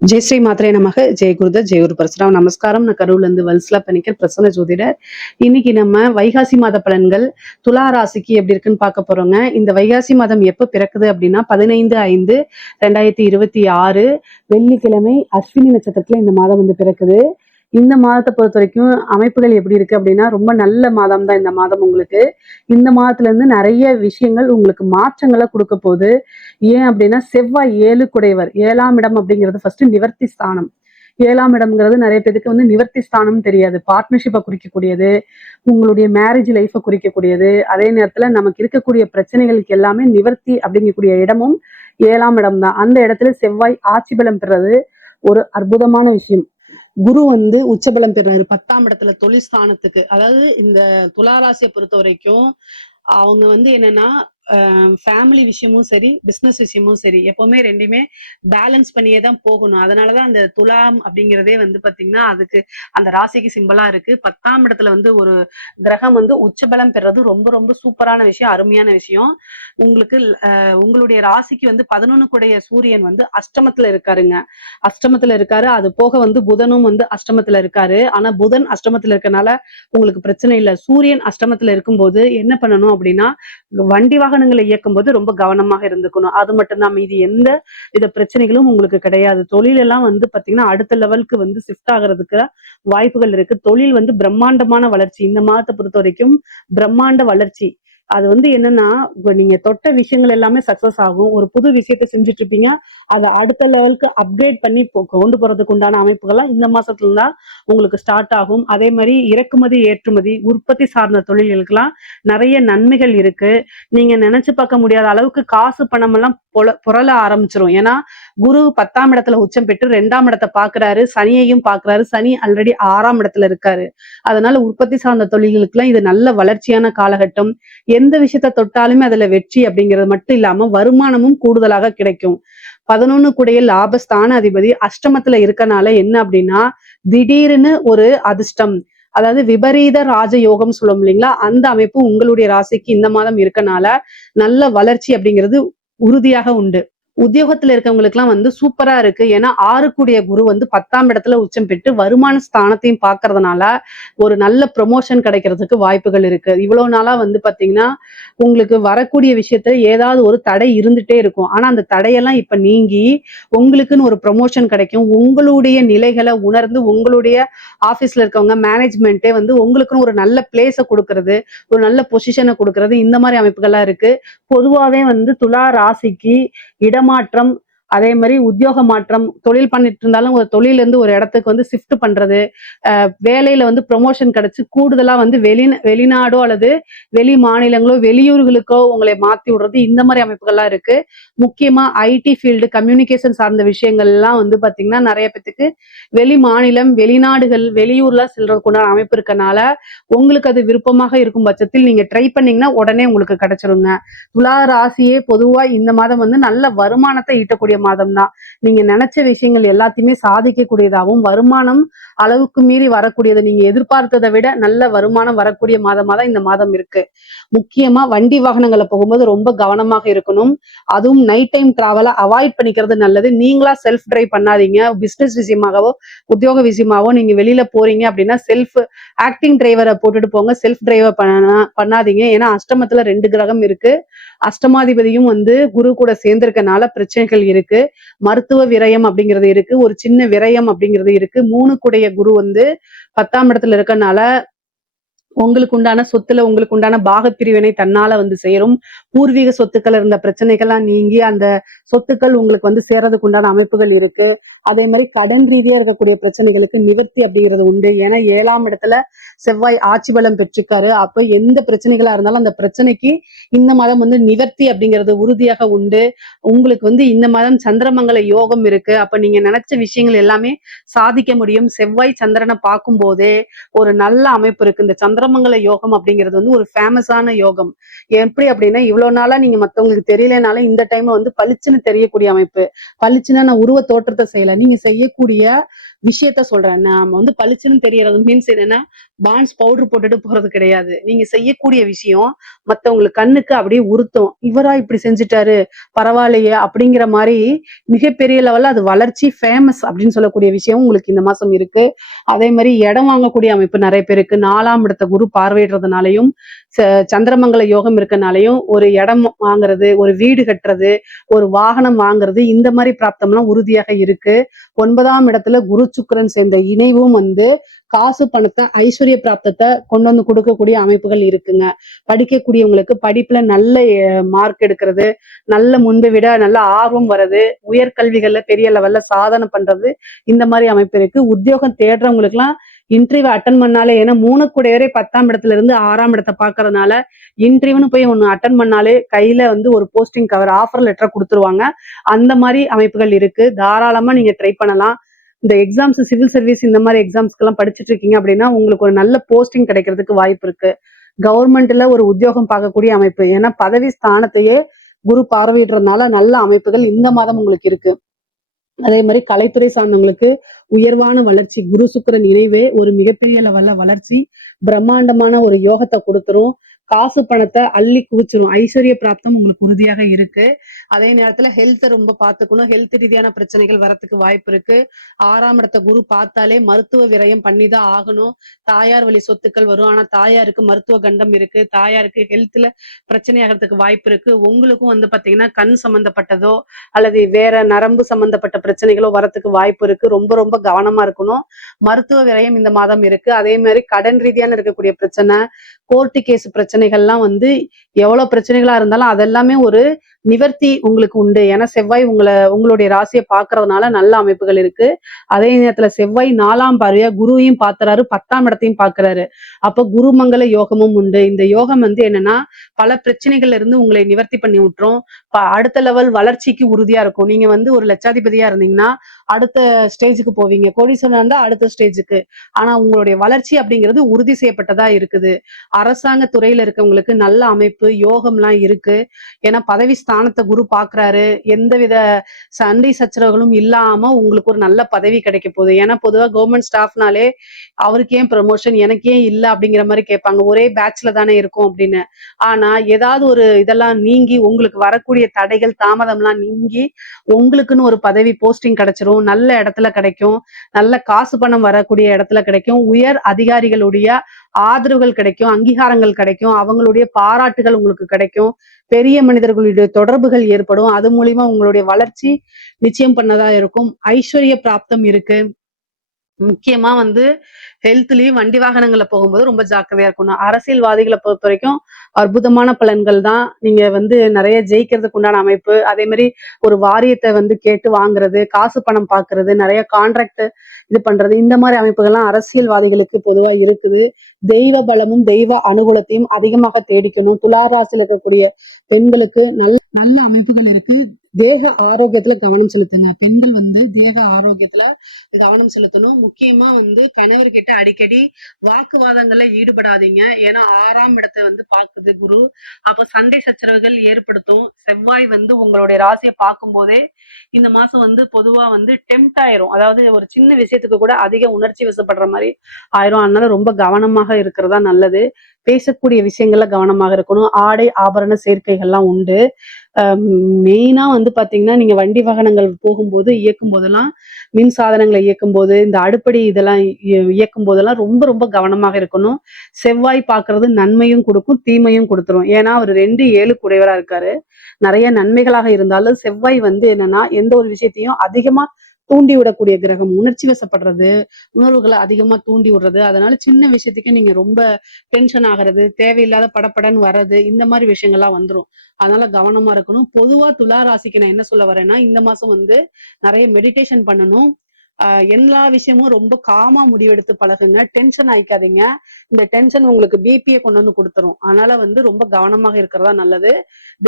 ஜெய் ஸ்ரீ மாத்திரை நமக. ஜெய் குருதர், ஜெய் குரு பரசுராம். நமஸ்காரம். நான் கரூர்ல இருந்து வல்சலா பணிக்கர், பிரசன்ன ஜோதிடர். இன்னைக்கு நம்ம வைகாசி மாத பலன்கள் துலா ராசிக்கு எப்படி இருக்குன்னு பார்க்க போறோங்க. இந்த வைகாசி மாதம் எப்ப பிறக்குது அப்படின்னா 15/5/2026 வெள்ளிக்கிழமை அஸ்வினி நட்சத்திரத்துல இந்த மாதம் வந்து பிறக்குது. இந்த மாதத்தை பொறுத்த வரைக்கும் அமைப்புகள் எப்படி இருக்கு அப்படின்னா ரொம்ப நல்ல மாதம் தான் இந்த மாதம். உங்களுக்கு இந்த மாதத்துல இருந்து நிறைய விஷயங்கள் உங்களுக்கு மாற்றங்களை கொடுக்க போகுது. ஏன் அப்படின்னா செவ்வாய் 7 குடையவர், 7ஆம் இடம் அப்படிங்கிறது ஃபர்ஸ்ட் நிவர்த்தி ஸ்தானம். 7ஆம் இடம்ங்கிறது நிறைய பேருக்கு வந்து நிவர்த்தி ஸ்தானம் தெரியாது. பார்ட்னர்ஷிப்பை குறிக்கக்கூடியது, உங்களுடைய மேரேஜ் லைஃபை குறிக்கக்கூடியது. அதே நேரத்துல நமக்கு இருக்கக்கூடிய பிரச்சனைகளுக்கு எல்லாமே நிவர்த்தி அப்படிங்கக்கூடிய இடமும் 7ஆம் இடம் தான். அந்த இடத்துல செவ்வாய் ஆட்சி பலம் பெறது ஒரு அற்புதமான விஷயம். குரு வந்து உச்சபலம் பெறாரு 10ஆம் இடத்துல தொழில் ஸ்தானத்துக்கு. அதாவது இந்த துளாராசியை பொறுத்த வரைக்கும் அவங்க வந்து என்னன்னா ஃபேமிலி விஷயமும் சரி, பிசினஸ் விஷயமும் சரி, எப்பவுமே ரெண்டுமே பேலன்ஸ் பண்ணியே தான் போகணும். அதனாலதான் அந்த துலாம் அப்படிங்கிறதே வந்து பாத்தீங்கன்னா அதுக்கு அந்த ராசிக்கு சிம்பிளா இருக்கு. 10ஆம் இடத்துல வந்து ஒரு கிரகம் வந்து உச்சபலம் பெறது ரொம்ப ரொம்ப சூப்பரான விஷயம், அருமையான விஷயம். உங்களுக்கு உங்களுடைய ராசிக்கு வந்து 11 கூடைய சூரியன் வந்து அஷ்டமத்துல இருக்காருங்க. அஷ்டமத்துல இருக்காரு. அது போக வந்து புதனும் வந்து அஷ்டமத்துல இருக்காரு. ஆனா புதன் அஷ்டமத்துல இருக்கனால உங்களுக்கு பிரச்சனை இல்லை. சூரியன் அஷ்டமத்துல இருக்கும்போது என்ன பண்ணணும் அப்படின்னா வண்டி வாகனங்களை இயக்கும் போது ரொம்ப கவனமாக இருந்துக்கணும். அது மட்டும்தான், மீதி எந்த வித பிரச்சனைகளும் உங்களுக்கு கிடையாது. தொழில் எல்லாம் வந்து பாத்தீங்கன்னா அடுத்த லெவலுக்கு வந்து ஷிஃப்ட் ஆகிறதுக்கு வாய்ப்புகள் இருக்கு. தொழில் வந்து பிரம்மாண்டமான வளர்ச்சி இந்த மாதத்தை பொறுத்த வரைக்கும், பிரம்மாண்ட வளர்ச்சி. அது வந்து என்னன்னா நீங்க தொட்ட விஷயங்கள் எல்லாமே சக்சஸ் ஆகும். ஒரு புது விஷயத்த செஞ்சுட்டு இருப்பீங்க, அதை அடுத்த லெவலுக்கு அப்கிரேட் பண்ணி கொண்டு போறதுக்கு உண்டான அமைப்புகள்லாம் இந்த மாசத்துல தான் உங்களுக்கு ஸ்டார்ட் ஆகும். அதே மாதிரி இறக்குமதி ஏற்றுமதி உற்பத்தி சார்ந்த தொழில்களுக்கெல்லாம் நிறைய நன்மைகள் இருக்கு. நீங்க நினைச்சு பார்க்க முடியாத அளவுக்கு காசு பணம் எல்லாம் புரள ஆரம்பிச்சிரும். ஏன்னா குரு 10ஆம் இடத்துல உச்சம் பெற்று 2ஆம் இடத்தை பாக்குறாரு, சனியையும் பாக்குறாரு. சனி ஆல்ரெடி 6ஆம் இடத்துல இருக்காரு. அதனால உற்பத்தி சார்ந்த தொழில்களுக்கு எல்லாம் இது நல்ல வளர்ச்சியான காலகட்டம். எந்த விஷயத்த தொட்டாலுமே அதுல வெற்றி அப்படிங்கிறது மட்டும் இல்லாம வருமானமும் கூடுதலாக கிடைக்கும். 11 கூடைய லாபஸ்தான அதிபதி அஷ்டமத்துல இருக்கனால என்ன அப்படின்னா திடீர்னு ஒரு அதிர்ஷ்டம், அதாவது விபரீத ராஜயோகம் சொல்லுவோம் இல்லைங்களா, அந்த அமைப்பு உங்களுடைய ராசிக்கு இந்த மாதம் இருக்கனால நல்ல வளர்ச்சி அப்படிங்கிறது உறுதியாக உண்டு. உத்தியோகத்துல இருக்கவங்களுக்கு எல்லாம் வந்து சூப்பரா இருக்கு. ஏன்னா 6 கூடிய குரு வந்து 10ஆம் இடத்துல உச்சம் பெற்று வருமான ஸ்தானத்தையும் பாக்குறதுனால ஒரு நல்ல ப்ரொமோஷன் கிடைக்கிறதுக்கு வாய்ப்புகள் இருக்கு. இவ்வளவு நாளா வந்து பாத்தீங்கன்னா உங்களுக்கு வரக்கூடிய விஷயத்துல ஏதாவது ஒரு தடை இருந்துட்டே இருக்கும். ஆனா அந்த தடையெல்லாம் இப்ப நீங்கி உங்களுக்குன்னு ஒரு ப்ரொமோஷன் கிடைக்கும். உங்களுடைய நிலைகளை உணர்ந்து உங்களுடைய ஆபீஸ்ல இருக்கவங்க மேனேஜ்மெண்ட்டே வந்து உங்களுக்குன்னு ஒரு நல்ல பிளேஸை கொடுக்கறது, ஒரு நல்ல பொசிஷனை கொடுக்கறது, இந்த மாதிரி அமைப்புகள்லாம் இருக்கு. பொதுவாவே வந்து துலா ராசிக்கு இடமாற்றம், அதே மாதிரி உத்தியோக மாற்றம், தொழில் பண்ணிட்டு இருந்தாலும் ஒரு தொழில இருந்து ஒரு இடத்துக்கு வந்து ஷிஃப்ட் பண்றது, வேலையில வந்து ப்ரொமோஷன் கிடைச்சு கூடுதலா வந்து வெளிநாடோ அல்லது வெளி மாநிலங்களோ வெளியூர்களுக்கோ உங்களை மாத்தி விடுறது, இந்த மாதிரி அமைப்புகள்லாம் இருக்கு. முக்கியமா ஐடி ஃபீல்டு கம்யூனிகேஷன் சார்ந்த விஷயங்கள் எல்லாம் வந்து பாத்தீங்கன்னா நிறைய பேத்துக்கு வெளி மாநிலம், வெளிநாடுகள், வெளியூர்லாம் செல்றதுக்குண்டான அமைப்பு இருக்கனால உங்களுக்கு அது விருப்பமாக இருக்கும் பட்சத்தில் நீங்க ட்ரை பண்ணீங்கன்னா உடனே உங்களுக்கு கிடைச்சிருங்க. துலா ராசியே பொதுவா இந்த மாதம் வந்து நல்ல வருமானத்தை ஈட்டக்கூடிய மாதம் தான். நீங்க நினைச்ச விஷயங்கள் எல்லாத்தையுமே சாதிக்கக்கூடியதாகவும் வருமானம் அளவுக்கு மீறி வரக்கூடியது, நீங்க எதிர்பார்த்ததை விட நல்ல வருமானம் வரக்கூடிய மாதமா தான் இந்த மாதம் இருக்கு. முக்கியமா வண்டி வாகனங்களை போகும்போது ரொம்ப கவனமாக இருக்கணும். அதுவும் நைட் டைம் டிராவலை அவாய்ட் பண்ணிக்கிறது நல்லது. நீங்களா செல்ஃப் டிரைவ் பண்ணாதீங்க. பிசினஸ் விஷயமாகவோ உத்தியோக விஷயமாவோ நீங்க வெளியில போறீங்க அப்படின்னா செல்ஃப் ஆக்டிங் டிரைவரை போட்டுட்டு போங்க. செல்ஃப் டிரைவர் பண்ணாதீங்க. ஏன்னா அஷ்டமத்துல 2 கிரகம் இருக்கு. அஷ்டமாதிபதியும் வந்து குரு கூட சேர்ந்திருக்கனால பிரச்சனைகள் இருக்கு. மருத்துவ விரயம் அப்படிங்கிறது இருக்கு. ஒரு சின்ன விரயம் அப்படிங்கிறது இருக்கு. 3 கூடைய குரு வந்து 10ஆம் இடத்துல இருக்கனால உங்களுக்கு உண்டான சொத்துல உங்களுக்கு உண்டான பாகப்பிரிவினை தன்னால வந்து சேரும். பூர்வீக சொத்துக்கள் இருந்த பிரச்சனைகள்லாம் நீங்கி அந்த சொத்துக்கள் உங்களுக்கு வந்து சேர்றதுக்கு உண்டான அமைப்புகள் இருக்கு. அதே மாதிரி கடன் ரீதியா இருக்கக்கூடிய பிரச்சனைகளுக்கு நிவர்த்தி அப்படிங்கிறது உண்டு. ஏன்னா 7ஆம் இடத்துல செவ்வாய் ஆட்சி பலம் பெற்றிருக்காரு. அப்ப எந்த பிரச்சனைகளா இருந்தாலும் அந்த பிரச்சனைக்கு இந்த மாதம் வந்து நிவர்த்தி அப்படிங்கிறது உறுதியாக உண்டு. உங்களுக்கு வந்து இந்த மாதம் சந்திரமங்கல யோகம் இருக்கு. அப்ப நீங்க நினைச்ச விஷயங்கள் எல்லாமே சாதிக்க முடியும். செவ்வாய் சந்திரனை பார்க்கும் போதே ஒரு நல்ல அமைப்பு இருக்கு. இந்த சந்திரமங்கல யோகம் அப்படிங்கிறது வந்து ஒரு ஃபேமஸான யோகம். எப்படி அப்படின்னா இவ்வளவு நாளா நீங்க மத்தவங்களுக்கு தெரியலனாலும் இந்த டைம்ல வந்து பளிச்சுன்னு தெரியக்கூடிய அமைப்பு. பளிச்சுன்னா நான் உருவ தோற்றத்தை செய்யல, நீங்க செய்யக்கூடிய விஷயத்த சொல்றேன். நாம வந்து பளிச்சுன்னு தெரியறது மீன்ஸ் என்னன்னா, பான்ஸ் பவுடர் போட்டுட்டு போறது கிடையாது. நீங்க செய்யக்கூடிய விஷயம் மத்தவங்களுக்கு கண்ணுக்கு அப்படியே உறுத்தும். இவரா இப்படி செஞ்சுட்டாரு, பரவாயில்லையே அப்படிங்கிற மாரி மிகப்பெரிய லெவல்ல அது வளர்ச்சி, ஃபேமஸ் அப்படின்னு சொல்லக்கூடிய விஷயம் உங்களுக்கு இந்த மாசம் இருக்கு. அதே மாரி இடம் வாங்கக்கூடிய அமைப்பு நெறைய பேருக்கு 4ஆம் இடத்த குரு பார்வையிடுறதுனாலயும், சந்திரமங்கல யோகம் இருக்கனாலயும் ஒரு இடம் வாங்குறது, ஒரு வீடு கட்டுறது, ஒரு வாகனம் வாங்குறது இந்த மாரி பிராப்தம்லாம் உறுதியாக இருக்கு. 9ஆம் இடத்துல குரு சுக்கிரன் சேர்ந்த இணைவும் வந்து காசு பணத்தை ஐஸ்வர்ய பிராப்தத்தை கொண்டு வந்து கொடுக்கக்கூடிய அமைப்புகள் இருக்குங்க. படிக்கக்கூடியவங்களுக்கு படிப்புல நல்ல மார்க் எடுக்கிறது, நல்ல முன்பை விட நல்ல ஆர்வம் வர்றது, உயர்கல்விகள்ல பெரிய லெவல்ல சாதனை பண்றது இந்த மாதிரி அமைப்பு இருக்கு. உத்தியோகம் தேடுறவங்களுக்கு எல்லாம் இன்டர்வியூ அட்டன் பண்ணாலே, ஏன்னா 3 கூடையவரே 10ஆம் இடத்துல இருந்து 6ஆம் இடத்தை பாக்குறதுனால இன்டர்வியூன்னு போய் ஒண்ணு அட்டன் பண்ணாலே கையில வந்து ஒரு போஸ்டிங் கவர் ஆஃபர் லெட்டர் கொடுத்துருவாங்க. அந்த மாதிரி அமைப்புகள் இருக்கு. தாராளமா நீங்க ட்ரை பண்ணலாம். இந்த எக்ஸாம்ஸ் சிவில் சர்வீஸ் இந்த மாதிரி எக்ஸாம்ஸ்க்கு எல்லாம் படிச்சுட்டு இருக்கீங்க அப்படின்னா உங்களுக்கு ஒரு நல்ல போஸ்டிங் கிடைக்கிறதுக்கு வாய்ப்பு இருக்கு. கவர்மெண்ட்ல ஒரு உத்தியோகம் பார்க்கக்கூடிய அமைப்பு, ஏன்னா பதவி ஸ்தானத்தையே குரு பார்வையிடுறதுனால நல்ல அமைப்புகள் இந்த மாதம் உங்களுக்கு இருக்கு. அதே மாதிரி கலைத்துறை சார்ந்தவங்களுக்கு உயர்வான வளர்ச்சி, குரு சுக்கிரன் இணைவே ஒரு மிகப்பெரிய லெவல்ல வளர்ச்சி, பிரம்மாண்டமான ஒரு யோகத்தை கொடுத்துரும். காசு பணத்தை அள்ளி குவிச்சிரும். ஐஸ்வர்ய பிராப்தம் உங்களுக்கு உறுதியாக இருக்கு. அதே நேரத்துல ஹெல்த்தை ரொம்ப பார்த்துக்கணும். ஹெல்த் ரீதியான பிரச்சனைகள் வரத்துக்கு வாய்ப்பு இருக்கு. 6ஆம் இடத்தை குரு பார்த்தாலே மருத்துவ விரயம் பண்ணிதான் ஆகணும். தாயார் வழி சொத்துக்கள் வரும். ஆனா தாயாருக்கு மருத்துவ கண்டம் இருக்கு. தாயாருக்கு ஹெல்த்ல பிரச்சனை ஆகிறதுக்கு வாய்ப்பு இருக்கு. உங்களுக்கும் வந்து பாத்தீங்கன்னா கண் சம்பந்தப்பட்டதோ அல்லது வேற நரம்பு சம்பந்தப்பட்ட பிரச்சனைகளோ வரத்துக்கு வாய்ப்பு இருக்கு. ரொம்ப ரொம்ப கவனமா இருக்கணும். மருத்துவ விரயம் இந்த மாதம் இருக்கு. அதே மாதிரி கடன் ரீதியான இருக்கக்கூடிய பிரச்சனை, கோர்ட்டு கேஸ் பிரச்சனைகள்லாம் வந்து எவ்வளவு பிரச்சனைகளா இருந்தாலும் அதெல்லாமே ஒரு நிவர்த்தி உங்களுக்கு உண்டு. ஏன்னா செவ்வாய் உங்களுடைய ராசியை பாக்குறதுனால நல்ல அமைப்புகள் இருக்கு. அதே நேரத்துல செவ்வாய் 4ஆம் பார்வையா குருவையும் பாத்துறாரு, 10ஆம் இடத்தையும் பாக்குறாரு. அப்ப குருமங்கல யோகமும் உண்டு. இந்த யோகம் வந்து என்னன்னா பல பிரச்சனைகள்ல இருந்து உங்களை நிவர்த்தி பண்ணி விட்டுரும். அடுத்த லெவல் வளர்ச்சிக்கு உறுதியா இருக்கும். நீங்க வந்து ஒரு லட்சாதிபதியா இருந்தீங்கன்னா அடுத்த ஸ்டேஜுக்கு போவீங்க. கோடீஸ்வரனா இருந்தா அடுத்த ஸ்டேஜுக்கு. ஆனா உங்களுடைய வளர்ச்சி அப்படிங்கிறது உறுதி செய்யப்பட்டதா இருக்குது. அரசாங்க துறையில இருக்கவங்களுக்கு நல்ல அமைப்பு யோகம்லாம் இருக்கு. ஏன்னா பதவி ஸ்தானத்தை குரு பாக்குறாரு. எந்தவித சண்டை சச்சரவுகளும் இல்லாம உங்களுக்கு ஒரு நல்ல பதவி கிடைக்க போகுது. ஏன்னா பொதுவா கவர்மெண்ட் ஸ்டாஃப்னாலே அவருக்கு ஏன் ப்ரமோஷன் எனக்கு ஏன் இல்ல அப்படிங்கிற மாதிரி கேட்பாங்க. ஒரே பேட்ச்ல தானே இருக்கும் அப்படின்னு. ஆனா ஏதாவது ஒரு இதெல்லாம் நீங்கி உங்களுக்கு வரக்கூடிய தடைகள் தாமதம்லாம் நீங்கி உங்களுக்குன்னு ஒரு பதவி போஸ்டிங் கிடைச்சிரும். நல்ல இடத்துல கிடைக்கும். நல்ல காசு பணம் வரக்கூடிய இடத்துல கிடைக்கும். உயர் அதிகாரிகளுடைய ஆதரவுகள் கிடைக்கும். அங்கீகாரங்கள் கிடைக்கும். அவங்களுடைய பாராட்டுகள் உங்களுக்கு கிடைக்கும். பெரிய மனிதர்களுடைய தொடர்புகள் ஏற்படும். அது மூலியமா உங்களுடைய வளர்ச்சி நிச்சயம் பண்ணதா இருக்கும். ஐஸ்வர்ய பிராப்தம் இருக்கு. முக்கியமா வந்து ஹெல்த்லயும் வண்டி வாகனங்கள்ல போகும்போது ரொம்ப ஜாக்கிரதையா இருக்கணும். அரசியல்வாதிகளை பொறுத்த வரைக்கும் அற்புதமான பலன்கள் தான். நீங்க வந்து நிறைய ஜெயிக்கிறதுக்கு உண்டான அமைப்பு. அதே மாதிரி ஒரு வாரியத்தை வந்து கேட்டு வாங்குறது, காசு பணம் பாக்குறது, நிறைய கான்ட்ராக்ட் இது பண்றது, இந்த மாதிரி அமைப்புகள்லாம் அரசியல்வாதிகளுக்கு பொதுவா இருக்குது. தெய்வ பலமும் தெய்வ அனுகூலத்தையும் அதிகமாக தேடிக்கணும். துளாராசியில் இருக்கக்கூடிய பெண்களுக்கு நல்ல நல்ல அமைப்புகள் இருக்கு. தேக ஆரோக்கியத்துல கவனம் செலுத்துங்க. பெண்கள் வந்து தேக ஆரோக்கியத்துல கவனம் செலுத்தணும். முக்கியமா வந்து கணவர்கிட்ட அடிக்கடி வாக்குவாதங்கள்ல ஈடுபடாதீங்க. ஏன்னா 6ஆம் இடத்தை வந்து பாக்குது குரு. அப்ப சண்டை சச்சரவுகள் ஏற்படுத்தும். செவ்வாய் வந்து உங்களுடைய ராசியை பார்க்கும் போதே இந்த மாசம் வந்து பொதுவா வந்து டெம்ட் ஆயிரும். அதாவது ஒரு சின்ன விஷயத்துக்கு கூட அதிக உணர்ச்சி வசப்படுற மாதிரி ஆயிரும். அதனால ரொம்ப கவனமாக இருக்கிறதா நல்லது. பேசக்கூடிய விஷயங்கள்ல கவனமாக இருக்கணும். ஆடை ஆபரண சேர்க்கைகள்லாம் உண்டு. மெயினா வந்து பாத்தீங்கன்னா நீங்க வண்டி வாகனங்கள் போகும்போது இயக்கும் போதெல்லாம், மின் சாதனங்களை இயக்கும் போது, இந்த அடுப்படி இதெல்லாம் இயக்கும் போதெல்லாம் ரொம்ப ரொம்ப கவனமாக இருக்கணும். செவ்வாய் பாக்குறது நன்மையும் கொடுக்கும், தீமையும் கொடுத்துரும். ஏன்னா அவர் 2-7 குடையவரா இருக்காரு. நிறைய நன்மைகளாக இருந்தாலும் செவ்வாய் வந்து என்னன்னா எந்த ஒரு விஷயத்தையும் அதிகமா தூண்டி விடக்கூடிய கிரகம். உணர்ச்சி வசப்படுறது, உணர்வுகளை அதிகமா தூண்டி விடுறது. அதனால சின்ன விஷயத்துக்கு நீங்க ரொம்ப டென்ஷன் ஆகிறது, தேவையில்லாத படப்படன்னு வர்றது, இந்த மாதிரி விஷயங்கள்லாம் வந்துரும். அதனால கவனமா இருக்கணும். பொதுவா துலா ராசிக்கு நான் என்ன சொல்ல வரேன்னா, இந்த மாசம் வந்து நிறைய மெடிடேஷன் பண்ணணும். எல்லா விஷயமும் ரொம்ப காமா முடிவெடுத்து பழகுங்க. டென்ஷன் ஆயிக்காதீங்க. இந்த டென்ஷன் உங்களுக்கு பிபியை கொண்டு வந்து கொடுத்துரும். அதனால வந்து ரொம்ப கவனமாக இருக்கிறதா நல்லது.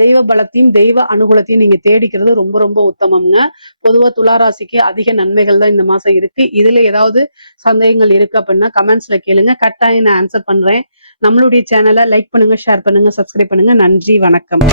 தெய்வ பலத்தையும் தெய்வ அனுகூலத்தையும் நீங்க தேடிக்கிறது ரொம்ப ரொம்ப உத்தமம்ங்க. பொதுவா துளாராசிக்கு அதிக நன்மைகள் தான் இந்த மாசம் இருக்கு. இதுல ஏதாவது சந்தேகங்கள் இருக்கு அப்படின்னா கமெண்ட்ஸ்ல கேளுங்க. கட்டாயம் நான் ஆன்சர் பண்றேன். நம்மளுடைய சேனலை லைக் பண்ணுங்க, ஷேர் பண்ணுங்க, சப்ஸ்கிரைப் பண்ணுங்க. நன்றி, வணக்கம்.